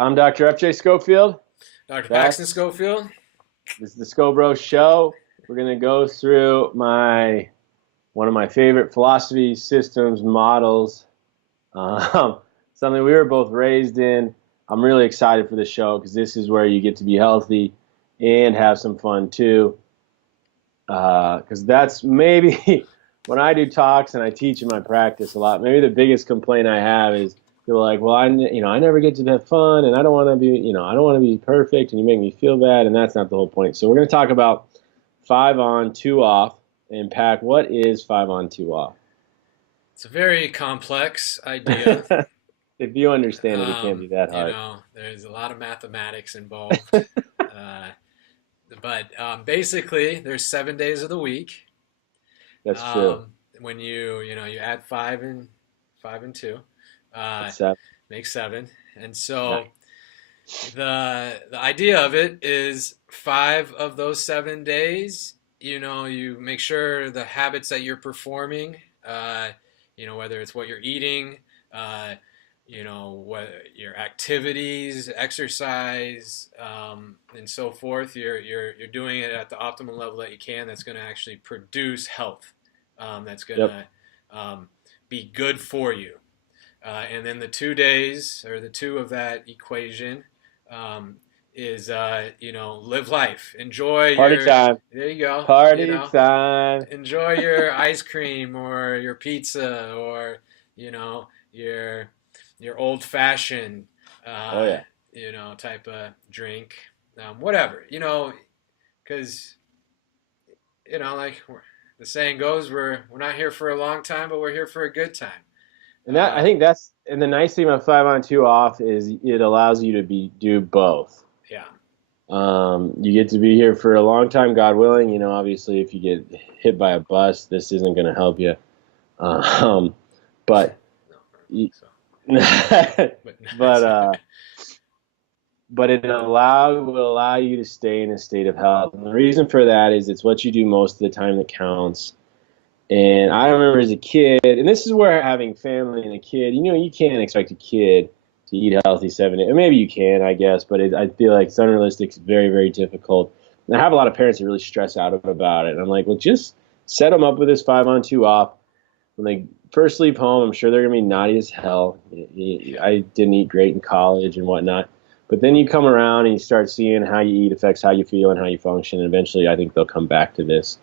I'm Dr. F.J. Schofield. Dr. Back. Paxton Schofield. This is the SchoBros show. We're going to go through one of my favorite philosophy systems models, something we were both raised in. I'm really excited for the show because this is where you get to be healthy and have some fun too. Because that's maybe when I do talks and I teach in my practice a lot, maybe the biggest complaint I have is people are like, well, I never get to have fun, and I don't want to be, I don't want to be perfect, and you make me feel bad, and that's not the whole point. So we're going to talk about 5 on, 2 off, and Pac, what is 5 on, 2 off? It's a very complex idea. If you understand it, it can't be that hard. There's a lot of mathematics involved. But basically, there's 7 days of the week. That's true. When you add 5 and 2, makes 7. And so the idea of it is 5 of those 7 days, you make sure the habits that you're performing, whether it's what you're eating, what your activities, exercise, and so forth, you're doing it at the optimal level that you can. That's going to actually produce health. That's going to be good for you. And then the 2 days, or the 2 of that equation, is live life, enjoy party time. There you go. Party time. Enjoy your ice cream or your pizza or your old fashioned type of drink, whatever, because like the saying goes, we're not here for a long time, but we're here for a good time. And I think that's, and the nice thing about 5 on, 2 off is it allows you to do both. Yeah. You get to be here for a long time, God willing. Obviously, if you get hit by a bus, this isn't going to help you. But but it will allow you to stay in a state of health. And the reason for that is it's what you do most of the time that counts. And I remember as a kid, and this is where having family and a kid, you can't expect a kid to eat healthy 7 days. Maybe you can, I guess, but I feel like it's unrealistic. It's very, very difficult. And I have a lot of parents that really stress out about it. And I'm like, well, just set them up with this 5 on, 2 off. When they first leave home, I'm sure they're going to be naughty as hell. I didn't eat great in college and whatnot. But then you come around and you start seeing how you eat affects how you feel and how you function. And eventually, I think they'll come back to this.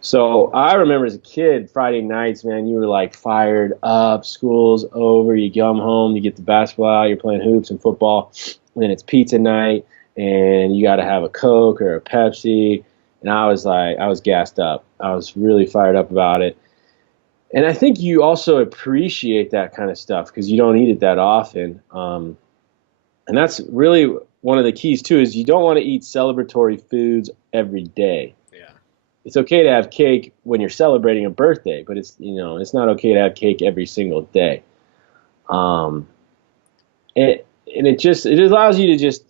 So I remember as a kid, Friday nights, man, you were like fired up. School's over. You come home, you get the basketball out, you're playing hoops and football. And then it's pizza night, and you got to have a Coke or a Pepsi. And I was gassed up. I was really fired up about it. And I think you also appreciate that kind of stuff because you don't eat it that often. And that's really one of the keys, too, is you don't want to eat celebratory foods every day. Yeah. It's okay to have cake when you're celebrating a birthday, but it's not okay to have cake every single day. It allows you to just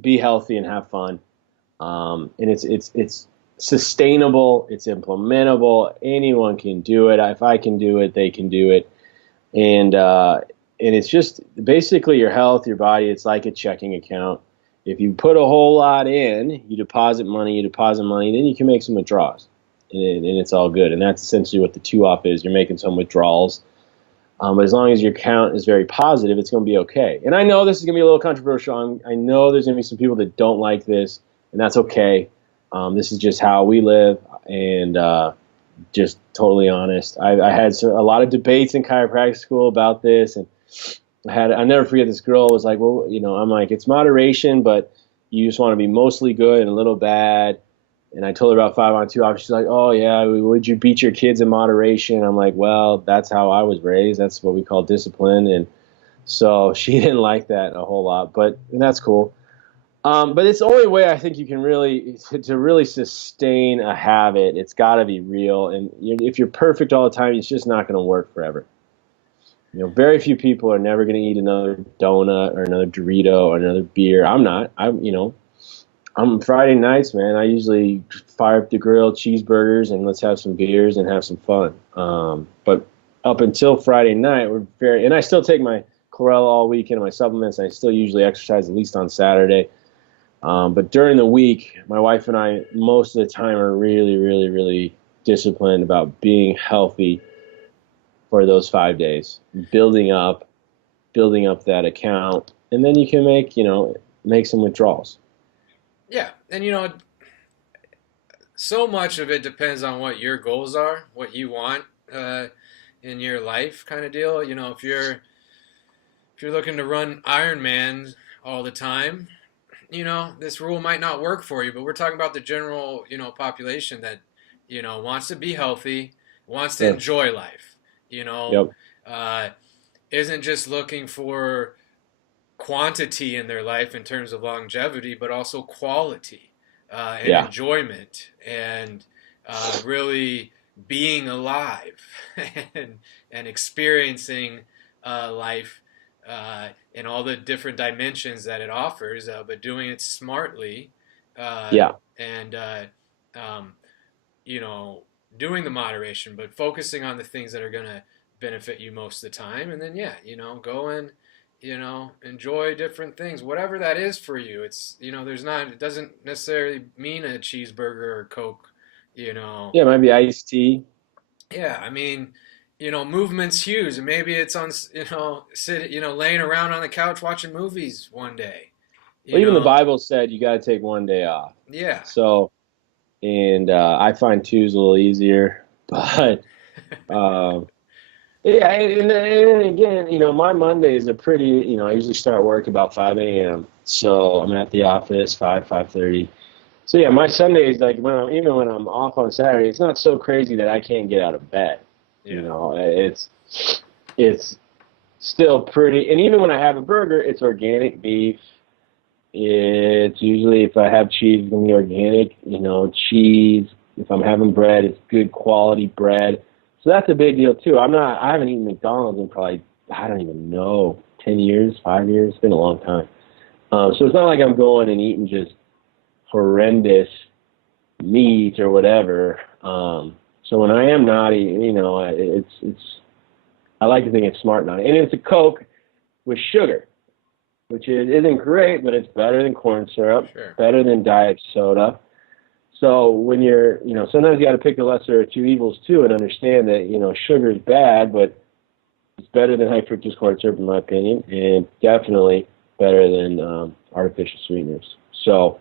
be healthy and have fun. And it's sustainable, it's implementable, anyone can do it. If I can do it, they can do it. And it's just basically your health, your body, it's like a checking account. If you put a whole lot in, you deposit money, then you can make some withdrawals. And it's all good. And that's essentially what the 2 off is. You're making some withdrawals. But as long as your count is very positive, it's going to be okay. And I know this is going to be a little controversial. I know there's going to be some people that don't like this, and that's okay. This is just how we live, and just totally honest. I had a lot of debates in chiropractic school about this, and I'll never forget, this girl was like, well, I'm like, it's moderation, but you just want to be mostly good and a little bad. And I told her about 5 on, 2 off. She's like, oh, yeah, would you beat your kids in moderation? I'm like, well, that's how I was raised. That's what we call discipline. And so she didn't like that a whole lot, and that's cool. But it's the only way I think you can to really sustain a habit. It's got to be real. And if you're perfect all the time, it's just not going to work forever. Very few people are never going to eat another donut or another Dorito or another beer. I'm not. I'm Friday nights, man. I usually fire up the grill, cheeseburgers, and let's have some beers and have some fun. But up until Friday night, and I still take my chlorella all weekend in my supplements. I still usually exercise at least on Saturday. But during the week, my wife and I, most of the time, are really, really, really disciplined about being healthy for those 5 days, building up that account, and then you can make some withdrawals. Yeah, and so much of it depends on what your goals are, what you want in your life, kind of deal. If you're looking to run Ironman all the time, this rule might not work for you. But we're talking about the general, population that wants to be healthy, wants to Sure. enjoy life. You know, Yep. uh, isn't just looking for quantity in their life in terms of longevity, but also quality and Yeah. enjoyment and really being alive and experiencing life in all the different dimensions that it offers, but doing it smartly Yeah. and um, you know doing the moderation, but focusing on the things that are going to benefit you most of the time, and then go and enjoy different things, whatever that is for you. It's there's not it doesn't necessarily mean a cheeseburger or Coke, you know. Yeah. It might be iced tea. Yeah, I mean, movement's huge, and maybe it's on laying around on the couch watching movies one day, Well, you even the know. Bible said you got to take one day off. Yeah. So, and I find two's a little easier, but um, yeah. And again, my Mondays are pretty. I usually start work about 5 a.m. So I'm at the office 5:30. So yeah, my Sundays, like even when I'm off on Saturday, it's not so crazy that I can't get out of bed. Yeah. It's still pretty. And even when I have a burger, it's organic beef. It's usually, if I have cheese, it's gonna be organic. Cheese. If I'm having bread, it's good quality bread. So that's a big deal too. I haven't eaten McDonald's in probably, I don't even know, 10 years, 5 years. It's been a long time. So it's not like I'm going and eating just horrendous meat or whatever. So when I am naughty, it's I like to think it's smart naughty, and it's a Coke with sugar, which isn't great, but it's better than corn syrup, Sure. better than diet soda. So when sometimes you got to pick the lesser of two evils too, and understand that sugar is bad, but it's better than high fructose corn syrup in my opinion, and definitely better than artificial sweeteners. So.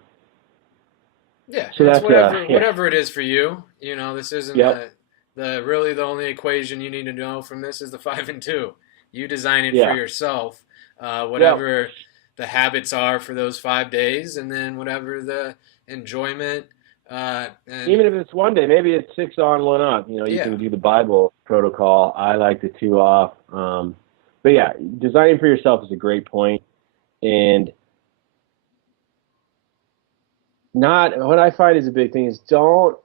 Yeah, So it's that's yeah, whatever it is for you. This isn't yep, the really the only equation you need to know from this is the 5 and 2. You design it for yeah, yourself, yep. whatever the habits are for those 5 days, and then whatever the enjoyment and Even if it's one day, maybe it's 6 on, 1 off. You yeah, can do the Bible protocol. I like the 2 off. But yeah, designing for yourself is a great point. And not what I find is a big thing is don't,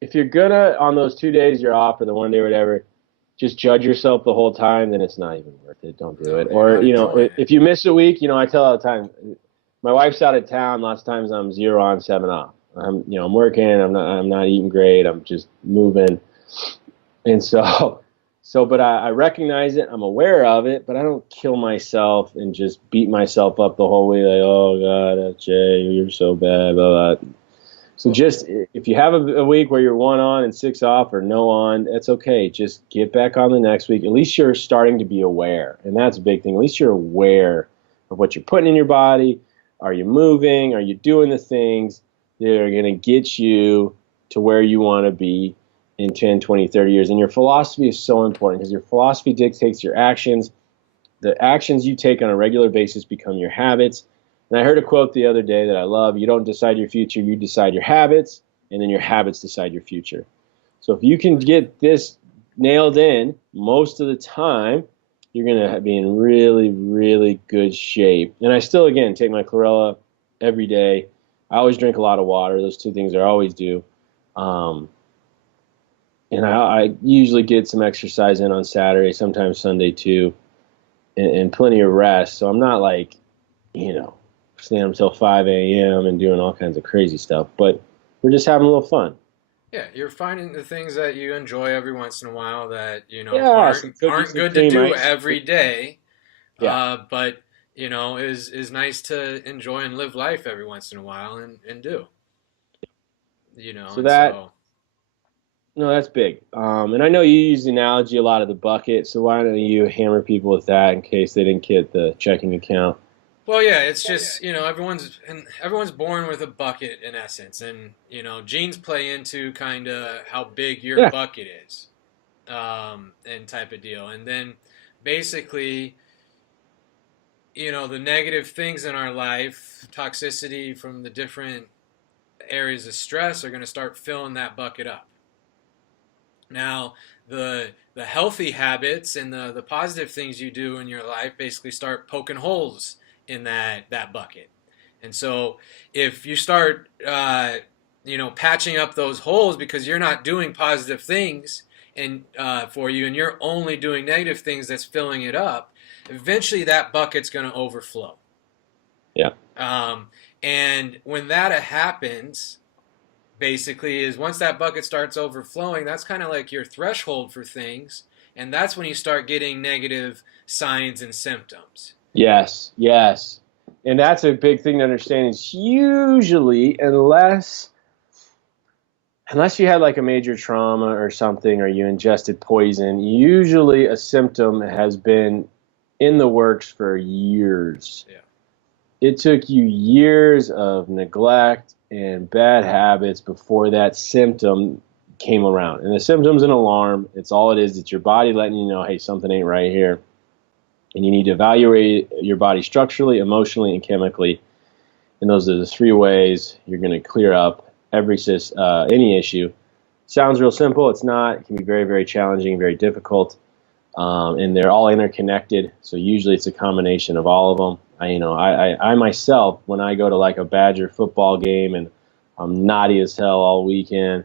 if you're gonna on those 2 days you're off or the one day or whatever, just judge yourself the whole time. Then it's not even worth it. Don't do no, it. you're Or not enjoying it. if you miss a week, I tell all the time. My wife's out of town. Lots of times I'm 0 on, 7 off. I'm working. I'm not eating great. I'm just moving. And so, but I recognize it. I'm aware of it, but I don't kill myself and just beat myself up the whole way. Like, oh God, Jay, you're so bad, blah, blah. So Well, just if you have a week where you're 1 on and 6 off or no on, that's okay. Just get back on the next week. At least you're starting to be aware, and that's a big thing. At least you're aware of what you're putting in your body. Are you moving? Are you doing the things that are going to get you to where you want to be in 10, 20, 30 years? And your philosophy is so important because your philosophy dictates your actions. The actions you take on a regular basis become your habits. And I heard a quote the other day that I love. You don't decide your future, you decide your habits, and then your habits decide your future. So if you can get this nailed in most of the time, you're going to be in really, really good shape. And I still, again, take my chlorella every day. I always drink a lot of water. Those two things I always do. Um, and I usually get some exercise in on Saturday, sometimes Sunday too, and plenty of rest. So I'm not like, staying up until 5 a.m. and doing all kinds of crazy stuff. But we're just having a little fun. yeah, you're finding the things that you enjoy every once in a while that Yeah, some cookies, aren't some good to cream do ice. every day. Yeah. But is nice to enjoy and live life every once in a while and do, So and that so. no, that's big. And I know you use the analogy a lot of the bucket. So why don't you hammer people with that in case they didn't get the checking account? Well, yeah, it's just everyone's born with a bucket in essence, and genes play into kind of how big your Yeah. bucket is, and type of deal, and then basically, the negative things in our life, toxicity from the different areas of stress are going to start filling that bucket up. Now, the healthy habits and the positive things you do in your life basically start poking holes in that bucket. And so, if you start, patching up those holes because you're not doing positive things and for you, and you're only doing negative things that's filling it up, eventually that bucket's going to overflow. Yeah. Um, and when that happens, basically, is once that bucket starts overflowing, that's kind of like your threshold for things, and that's when you start getting negative signs and symptoms. Yes. Yes. And that's a big thing to understand is usually unless you had like a major trauma or something or you ingested poison, usually a symptom has been in the works for years. Yeah. It took you years of neglect and bad habits before that symptom came around. And the symptom's an alarm. It's all it is. It's your body letting you know, hey, something ain't right here. And you need to evaluate your body structurally, emotionally, and chemically. And those are the three ways you're going to clear up any issue. Sounds real simple. It's not. It can be very, very challenging, very difficult. And they're all interconnected. So usually it's a combination of all of them. I myself, when I go to like a Badger football game and I'm naughty as hell all weekend,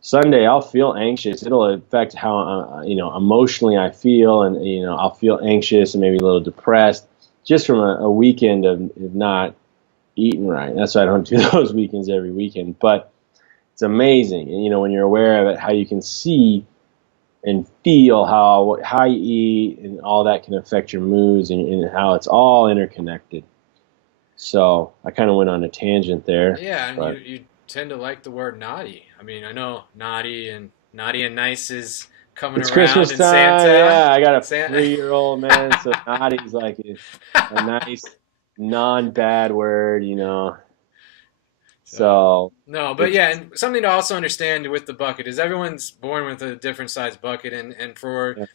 Sunday I'll feel anxious. It'll affect how emotionally I feel, and I'll feel anxious and maybe a little depressed just from a weekend of not eating right. That's why I don't do those weekends every weekend. But it's amazing, and when you're aware of it, how you can see and feel how you eat and all that can affect your moods and how it's all interconnected. So I kind of went on a tangent there, Yeah, and you but you tend to like the word naughty. I mean, I know naughty and nice is coming it's around Christmas in time. Santa. Yeah, I got a Santa. 3-year-old man, so naughty's like a nice non-bad word. So So no, but it's yeah, and something to also understand with the bucket is everyone's born with a different size bucket, and yeah,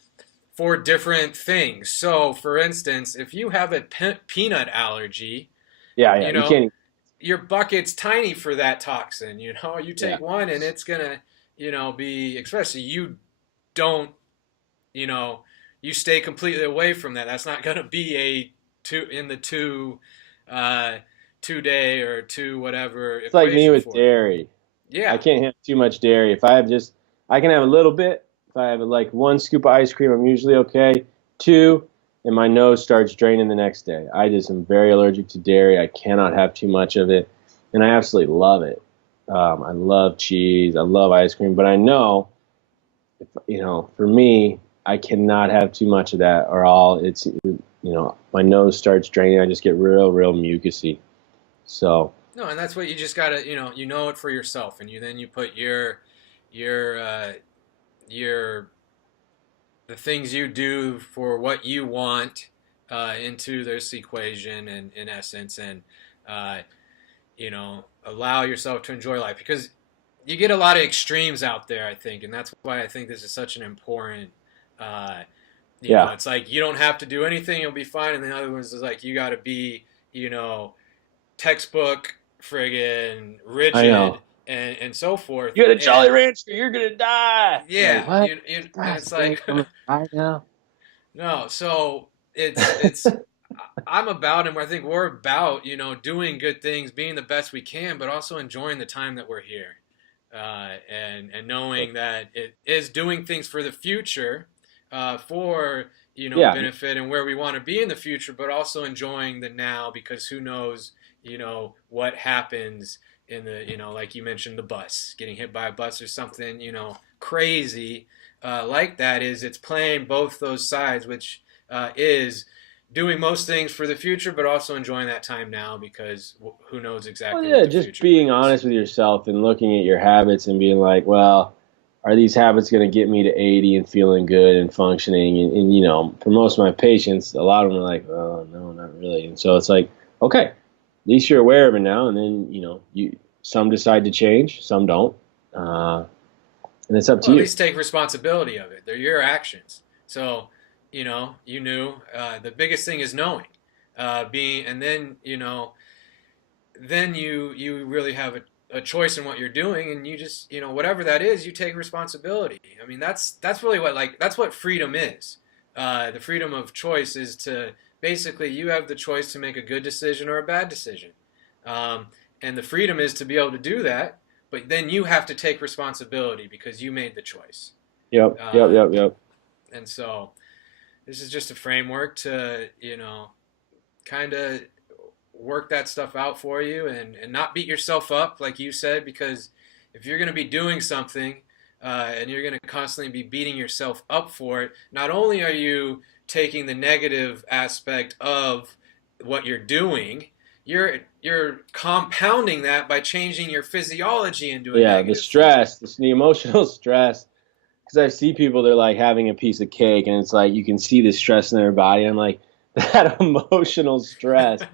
for different things. So, for instance, if you have a peanut allergy, yeah, yeah. you You know can't. your bucket's tiny for that toxin. You Yeah, take one and it's gonna be, especially you don't you know you stay completely away from that. That's not gonna be a two in the two uh, 2 day or two whatever it's like me equation with for you. dairy. I Yeah, can't have too much dairy. If I have I can have a little bit. If I have like one scoop of ice cream, I'm usually okay. Two, and my nose starts draining the next day. I just am very allergic to dairy. I cannot have too much of it, and I absolutely love it. I love cheese. I love ice cream, but I know, for me, I cannot have too much of that, or my nose starts draining. I just get real, real mucusy. So, no, and that's what you just gotta you know it for yourself, and you put your your the things you do for what you want into this equation, and in essence, and uh, allow yourself to enjoy life, because you get a lot of extremes out there, I think, and that's why I think this is such an important. Uh, yeah, it's like you don't have to do anything; you'll be fine. And the other ones is like you got to be, textbook friggin' I rigid know. and so forth. You got a Jolly And Rancher, you're gonna die. Like yeah, what? and Gosh, it's dang, like I'm gonna die now. no. So it's I'm about, and I think we're about, doing good things, being the best we can, but also enjoying the time that we're here, and knowing that it is doing things for the future, for Yeah, benefit and where we want to be in the future, but also enjoying the now, because who knows, what happens in the, like you mentioned, the bus getting hit by a bus or something, crazy, like that, is it's playing both those sides, which is doing most things for the future, but also enjoying that time now because who knows Well, exactly what yeah, the just future being brings. honest with yourself and looking at your habits and being like, well, are these habits going to get me to 80 and feeling good and functioning? And, you know, for most of my patients, a lot of them are like, oh, no, not really. And so it's like, okay, at least you're aware of it now. And then, you know, some decide to change, some don't. Uh, and it's up to Well, at you. least take responsibility of it. They're your actions. So, you knew. The biggest thing is knowing, being, and then then you really have a choice in what you're doing, and you just whatever that is, you take responsibility. I mean, that's really that's what freedom is. The freedom of choice is to basically you have the choice to make a good decision or a bad decision, um, and the freedom is to be able to do that. But then you have to take responsibility because you made the choice. Yep, yep, Uh, yep, yep. and so this is just a framework to kind of work that stuff out for you and not beat yourself up like you said, because if you're going to be doing something and you're going to constantly be beating yourself up for it, not only are you taking the negative aspect of what you're doing, you're compounding that by changing your physiology into a Yeah, the negative thing. stress, the emotional stress. Because I see people, they're like having a piece of cake, and it's like you can see the stress in their body. I'm like, that emotional stress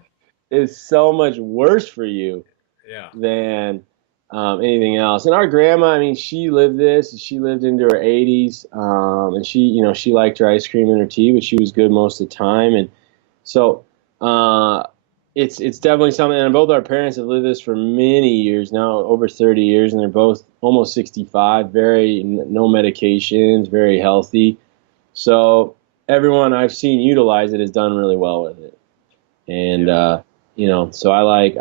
is so much worse for you Yeah. than anything else. And our grandma, I mean, she lived this. She lived into her 80s, and she liked her ice cream and her tea, but she was good most of the time. And so uh, it's definitely something. And both our parents have lived this for many years now, over 30 years, and they're both almost 65. Very no medications, very healthy. So everyone I've seen utilize it has done really well with it. And Yeah. so I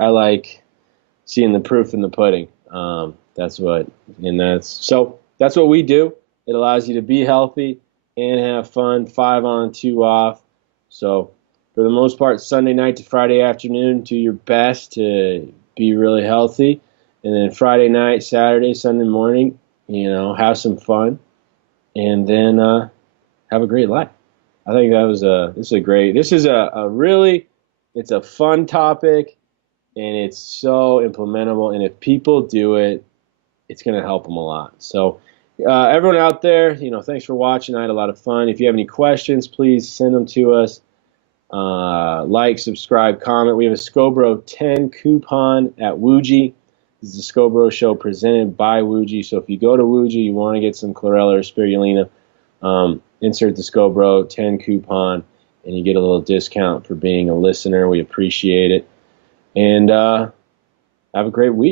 like seeing the proof in the pudding. That's what we do. It allows you to be healthy and have fun. 5 on, 2 off. So for the most part, Sunday night to Friday afternoon, do your best to be really healthy, and then Friday night, Saturday, Sunday morning, have some fun, and then have a great life. I think this is a really, it's a fun topic, and it's so implementable. And if people do it, it's going to help them a lot. So, everyone out there, thanks for watching. I had a lot of fun. If you have any questions, please send them to us. Like, subscribe, comment. We have a SchoBro 10 coupon at Wooji. This is the SchoBro Show presented by Wooji. So if you go to Wooji, you want to get some chlorella or spirulina, insert the SchoBro 10 coupon, and you get a little discount for being a listener. We appreciate it. And have a great week.